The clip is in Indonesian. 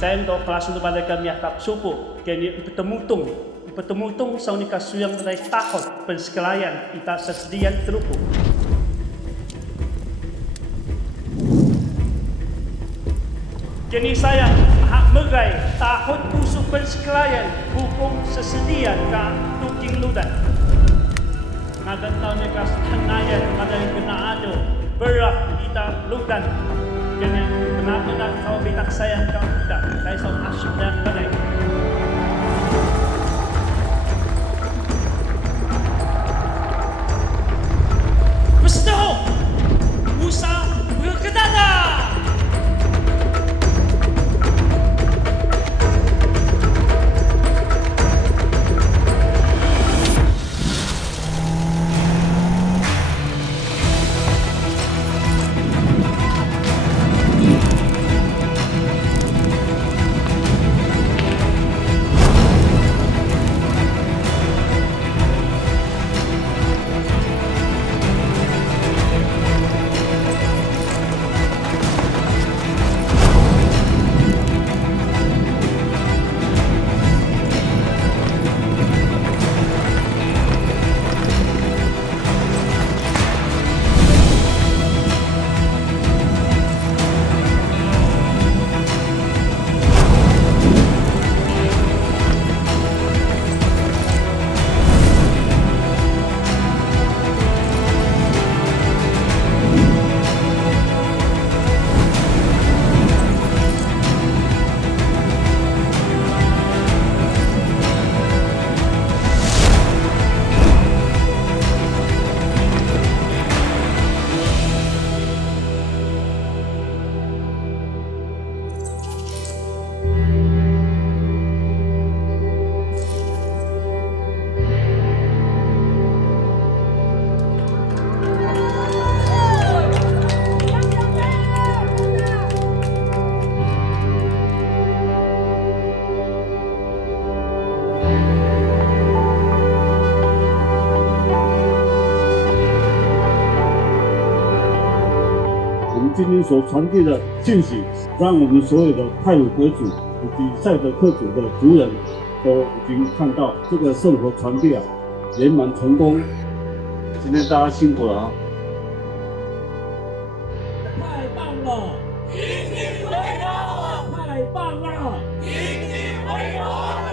Saya untuk kelas untuk pada kami akap suku, kini Ipetemutung sa unikasuyang dari takot pensekelayan ita sesedian teruku. Kini saya hak megai takut busuk pensekelayan hukum sesedian ka tuking ludan. Ngadan tahun kas kenayan ngadan kena ado berah ita ludan. Kini benar-benar kau bitak sayang kau kita kaisau asyik dan badai. Bestoh Musa berkedada.今天所传递的信息，让我们所有的泰鲁格族以及赛德克族的族人都已经看到这个圣火传递圆满成功。今天大家辛苦了啊！太棒了！引以为荣！太棒了！引以为荣！